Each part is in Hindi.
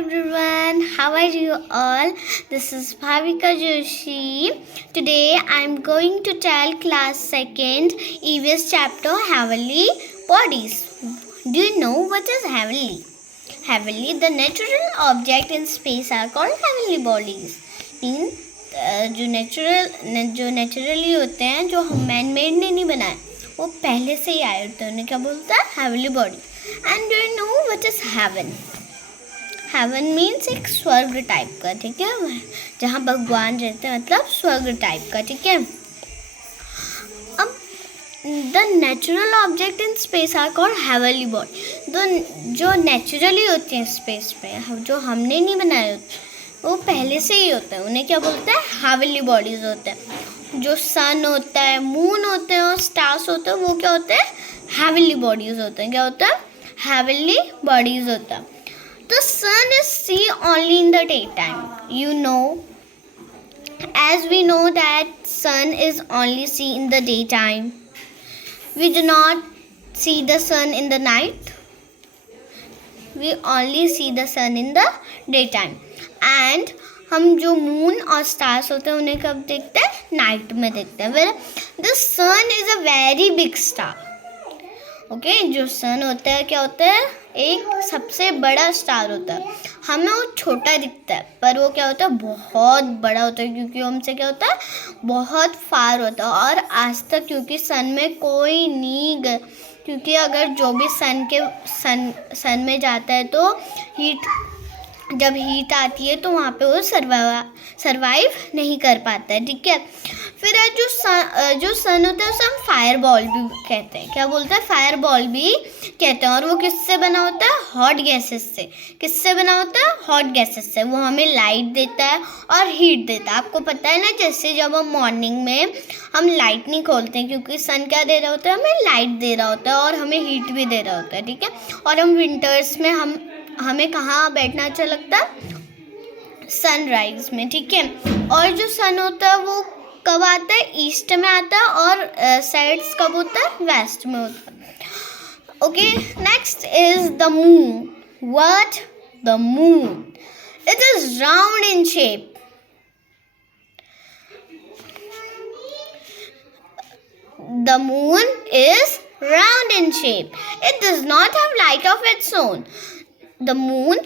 everyone, how are you all? This is Bhavika Joshi. Today I am going to tell class 2nd EVS chapter Heavenly Bodies. Do you know what is heavenly? Heavenly, the natural object in space are called heavenly bodies. Means जो नेचुरली होते हैं, जो हम मैन मेड ने नहीं बनाए, वो पहले से ही आए होते हैं, उन्हें क्या बोलते हैं? Heavenly body. And do you know what is heaven? Heaven means एक स्वर्ग टाइप का, ठीक है, जहाँ भगवान रहते हैं, मतलब स्वर्ग टाइप का, ठीक है. अब the natural object in space are called heavenly body. जो नेचुरली होती हैं स्पेस में, जो हमने नहीं बनाए होते, वो पहले से ही होते हैं, उन्हें क्या बोलते हैं? हेवनली बॉडीज होते हैं. जो सन होता है, मून होते हैं और स्टार्स होते हैं, वो क्या होते हैं? हेवनली बॉडीज होते हैं. क्या होता है? हेवनली बॉडीज होता है. The sun is seen only in the daytime. You know, as we know that sun is only seen in the daytime. We do not see the sun in the night. We only see the sun in the daytime. And हम जो मून और स्टार्स होते हैं, उन्हें कब देखते हैं? नाइट में देखते हैं. Well, the sun is a very big star. Okay, जो सन होता है क्या होता है? एक सबसे बड़ा स्टार होता है. हमें वो छोटा दिखता है, पर वो क्या होता है? बहुत बड़ा होता है, क्योंकि हमसे क्या होता है? बहुत फार होता है. और आज तक क्योंकि सन में कोई नहीं गया, क्योंकि अगर जो भी सन में जाता है तो जब हीट आती है तो वहाँ पे वो सरवाइव नहीं कर पाता है, ठीक है. फिर जो सन होता है उसे हम फायर बॉल भी कहते हैं. क्या बोलते हैं? फायर बॉल भी कहते हैं. और वो किससे बना होता है? हॉट गैसेस से. किससे बना होता है? हॉट गैसेस से. वो हमें लाइट देता है और हीट देता है. आपको पता है ना, जैसे जब हम मॉर्निंग में हम लाइट नहीं खोलते हैं, क्योंकि सन क्या दे रहा होता है? हमें लाइट दे रहा होता है और हमें हीट भी दे रहा होता है, ठीक है. और हम विंटर्स में हमें कहाँ बैठना अच्छा लगता है? सनराइज में, ठीक है. और जो सन होता है वो कब आता है? ईस्ट में आता है. और साइड्स कब होता है? वेस्ट में होता है. Okay, next is the moon. What? The moon. It is round in shape. The moon is round in shape. It does not have light of its own. The moon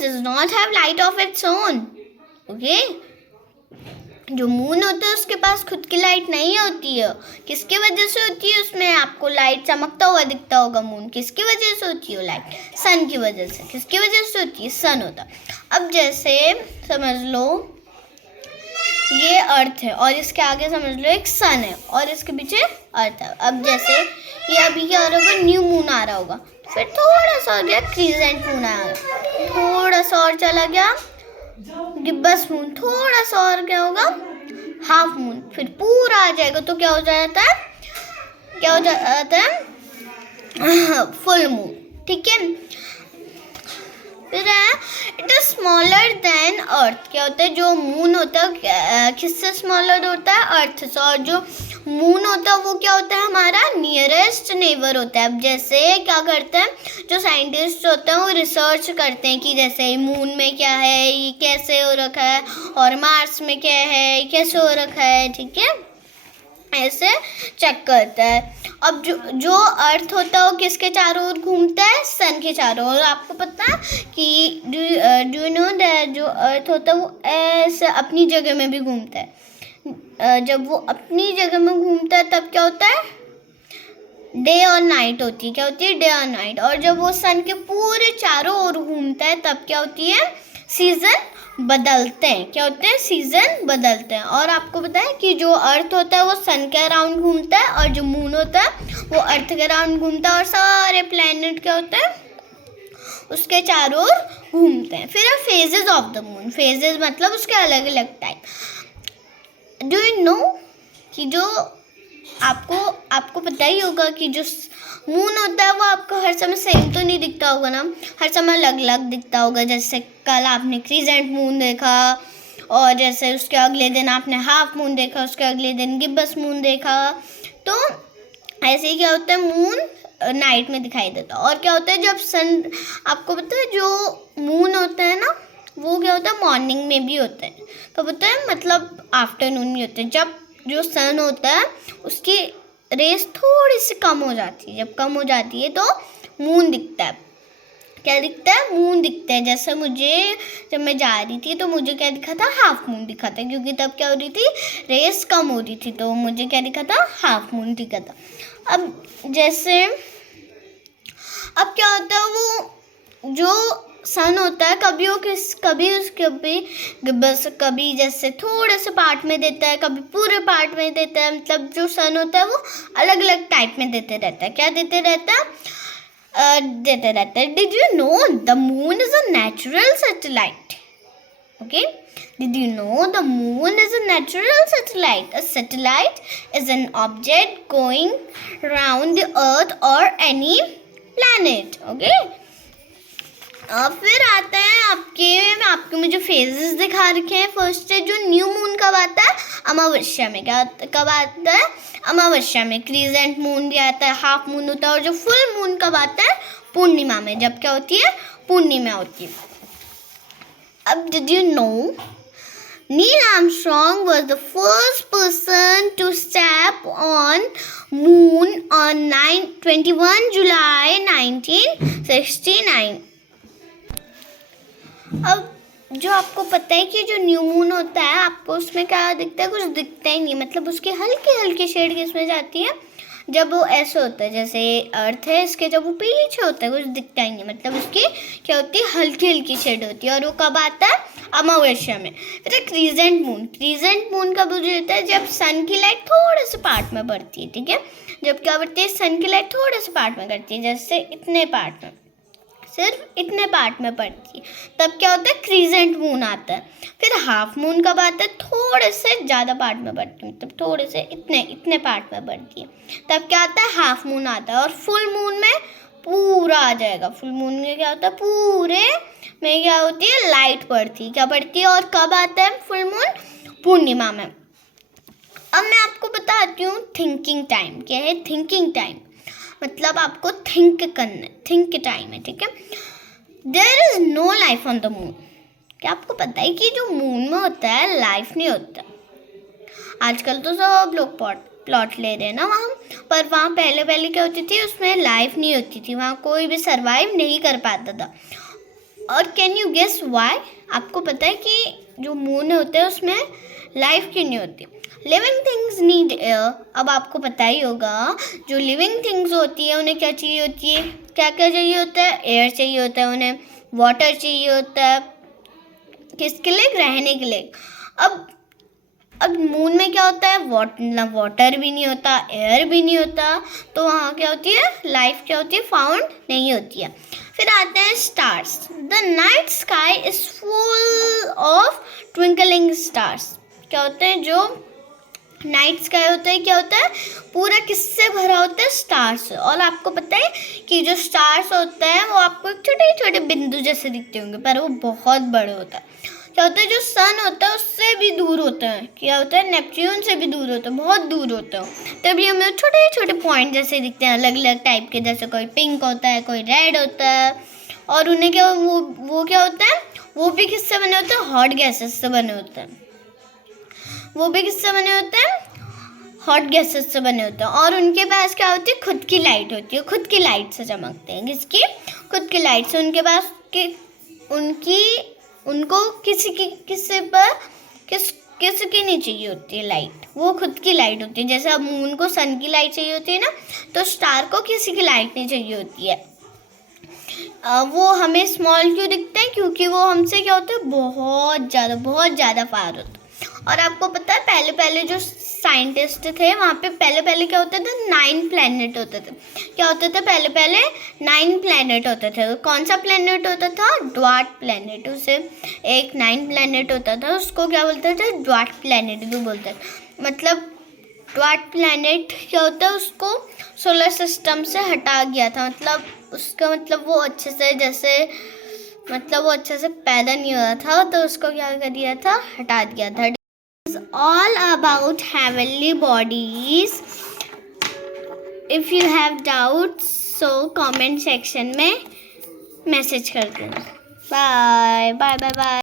does not have light of its own. Okay? जो मून होता है उसके पास खुद की लाइट नहीं होती है. किसकी वजह से होती है? उसमें आपको लाइट चमकता हुआ दिखता होगा. मून किसकी वजह से होती है? लाइट सन की वजह से. किसकी वजह से होती है? सन होता. अब जैसे समझ लो ये अर्थ है और इसके आगे समझ लो एक सन है और इसके पीछे अर्थ है. अब जैसे ये अभी क्या हो रहा होगा? न्यू मून आ रहा होगा, फिर थोड़ा सा हो गया क्रीसेंट मून आ गया, थोड़ा सा और चला गया गिब्बस मून, थोड़ा सा और क्या होगा? हाफ मून, फिर पूरा आ जाएगा तो क्या हो जाता है? क्या हो जाता है? फुल मून, ठीक है. फिर है इट इज स्मॉलर देन अर्थ. क्या होता है? जो मून होता है किससे स्मॉलर होता है? अर्थ से. और जो मून होता है वो क्या होता है? हमारा नियरेस्ट नेबर होता है. अब जैसे क्या करते हैं जो साइंटिस्ट होते हैं, वो रिसर्च करते हैं कि जैसे मून में क्या है, ये कैसे हो रखा है, और मार्स में क्या है, कैसे हो रखा है, ठीक है, ऐसे चेक करता है. अब जो अर्थ होता है वो किसके चारों ओर घूमता है? सन के चारों ओर. आपको पता है कि डू यू नो दैट जो अर्थ होता है वो ऐसे अपनी जगह में भी घूमता है. जब वो अपनी जगह में घूमता है तब क्या होता है? डे और नाइट होती है. क्या होती है? डे और नाइट. और जब वो सन के पूरे चारों ओर घूमता है तब क्या होती है? सीजन बदलते हैं. क्या होते हैं? सीजन बदलते हैं. और आपको पता है कि जो अर्थ होता है वो सन के अराउंड घूमता है और जो मून होता है वो अर्थ के अराउंड घूमता है. और सारे प्लैनेट क्या होते हैं? उसके चारों ओर घूमते हैं. फिर है phases of the moon. Phases मतलब उसके अलग अलग टाइप. डू यू नो कि जो आपको पता ही होगा कि जो मून होता है वो आपको हर समय सेम तो नहीं दिखता होगा ना, हर समय अलग अलग दिखता होगा. जैसे कल आपने क्रीसेंट मून देखा और जैसे उसके अगले दिन आपने हाफ मून देखा, उसके अगले दिन गिब्बस मून देखा. तो ऐसे ही क्या होता है? मून नाइट में दिखाई देता. और क्या होता है जब सन, आपको पता है जो मून होता है ना वो क्या होता है मॉर्निंग में भी होता है, कब होता है मतलब आफ्टरनून में होता है। जब जो सन होता है उसकी रेस थोड़ी सी कम हो जाती है, जब कम हो जाती है तो मून दिखता है। क्या दिखता है? मून दिखता है। जैसे मुझे जब मैं जा रही थी तो मुझे क्या दिखा था? हाफ मून दिखा था, क्योंकि तब क्या हो रही थी? रेस कम हो रही थी, तो मुझे क्या दिखा था? हाफ मून दिखा था। अब जैसे अब क्या होता है, वो जो सन होता है कभी जैसे थोड़े से पार्ट में देता है, कभी पूरे पार्ट में देता है। मतलब जो सन होता है वो अलग अलग टाइप में देते रहता है। क्या देते रहता है? देते रहता है। Did you know the moon is a natural satellite? Okay, did you know the moon is a natural satellite? A satellite is an object going around the earth or any planet. Okay, अब फिर आता है आपके मुझे फेजेस दिखा रखे हैं। फर्स्ट है जो न्यू मून कब आता है? अमावस्या में। कब आता है? अमावस्या में। क्रीजेंट मून भी आता है, हाफ मून होता है। और जो फुल मून कब आता है? पूर्णिमा में। जब क्या होती है? पूर्णिमा होती है। अब did you know Neil Armstrong was the first person to step on moon on 21 July 1969. अब जो आपको पता है कि जो न्यू मून होता है, आपको उसमें क्या दिखता है? कुछ दिखता ही नहीं। मतलब उसकी हल्की हल्की शेड किसमें जाती है? जब वो ऐसे होता है, जैसे अर्थ है इसके, जब वो पीछे होता है कुछ दिखता ही नहीं। मतलब उसकी क्या होती है? हल्की हल्की शेड होती है। और वो कब आता है? अमावस्या में। फिर क्रीजेंट मून कब होता है? जब सन की लाइट थोड़े से पार्ट में पड़ती है। ठीक है, जब क्या पड़ती है? सन की लाइट थोड़े से पार्ट में करती है, जैसे इतने पार्ट में, सिर्फ इतने पार्ट में पड़ती है, तब क्या होता है? क्रीजेंट मून आता है। फिर हाफ मून कब आता है? थोड़े से ज़्यादा पार्ट में पड़ती है, मतलब थोड़े से इतने पार्ट में पड़ती है, तब क्या आता है? हाफ मून आता है। और फुल मून में पूरा आ जाएगा। फुल मून में क्या होता है? पूरे में क्या होती है? लाइट पड़ती है। क्या पड़ती है? और कब आता है फुल मून? पूर्णिमा में। अब मैं आपको बताती हूँ थिंकिंग टाइम क्या है। थिंकिंग टाइम मतलब आपको थिंक करना है, थिंक टाइम है। ठीक है, there is no life on the moon. क्या आपको पता है कि जो मून में होता है लाइफ नहीं होता? आजकल तो सब लोग प्लॉट ले रहे हैं ना वहाँ, पर वहाँ पहले क्या होती थी? उसमें लाइफ नहीं होती थी, वहाँ कोई भी सर्वाइव नहीं कर पाता था। और कैन यू गेस वाई? आपको पता है कि जो मून होता है उसमें लाइफ क्यों नहीं होती? Living things need air. अब आपको पता ही होगा जो लिविंग थिंग्स होती है उन्हें क्या चाहिए होती है? क्या क्या चाहिए होता है? एयर चाहिए होता है उन्हें, वाटर चाहिए होता है। किसके लिए? रहने के लिए। अब मून में क्या होता है? वाटर भी नहीं होता, एयर भी नहीं होता, तो वहाँ क्या होती है? लाइफ क्या होती है? फाउंड नहीं होती है। फिर आते हैं stars. The night sky is full of twinkling stars. क्या होते हैं? जो नाइट स्काई होता है क्या होता है? पूरा किससे भरा होता है? स्टार्स से। और आपको पता है कि जो स्टार्स होता है वो आपको छोटे छोटे बिंदु जैसे दिखते होंगे, पर वो बहुत बड़े होता है। क्या होता है? जो सन होता है उससे भी दूर होता है। क्या होता है? नेपच्यून से भी दूर होता है, बहुत दूर होता है। तभी हमें छोटे छोटे पॉइंट जैसे दिखते हैं, अलग अलग टाइप के। जैसे कोई पिंक होता है, कोई रेड होता है। और उन्हें क्या वो क्या होता है? वो भी किससे बने होते हैं? हॉट गैसेस से बने होते हैं। वो भी किससे बने होते हैं? हॉट गैसेस से बने होते हैं। और उनके पास क्या होती है? खुद की लाइट होती है, खुद की लाइट से चमकते हैं। किसकी? खुद की लाइट से। उनके पास उनको किसी की नहीं चाहिए होती है लाइट, वो खुद की लाइट होती है। जैसे अब मून को सन की लाइट चाहिए होती है ना, तो स्टार को किसी की लाइट नहीं चाहिए होती है। वो हमें स्मॉल क्यों दिखते हैं? क्योंकि वो हमसे क्या होते हैं? बहुत ज़्यादा फार होते हैं। और आपको पता है पहले जो साइंटिस्ट थे वहाँ पे पहले क्या होता था? 9 प्लैनेट होते थे। क्या होते थे? पहले 9 प्लैनेट होते थे। कौन सा प्लैनेट होता था? Dwarf planet. उसे एक 9 प्लैनेट होता था, उसको क्या बोलते थे? ड्वार्फ प्लैनेट भी बोलते थे। मतलब ड्वार्फ प्लैनेट क्या होता है? उसको सोलर सिस्टम से हटा गया था। मतलब उसका मतलब वो अच्छे से पैदा नहीं हुआ था, तो उसको क्या कर दिया था? हटा दिया था। All about heavenly bodies. If you have doubts, so comment section में मैसेज कर देना। Bye bye bye bye.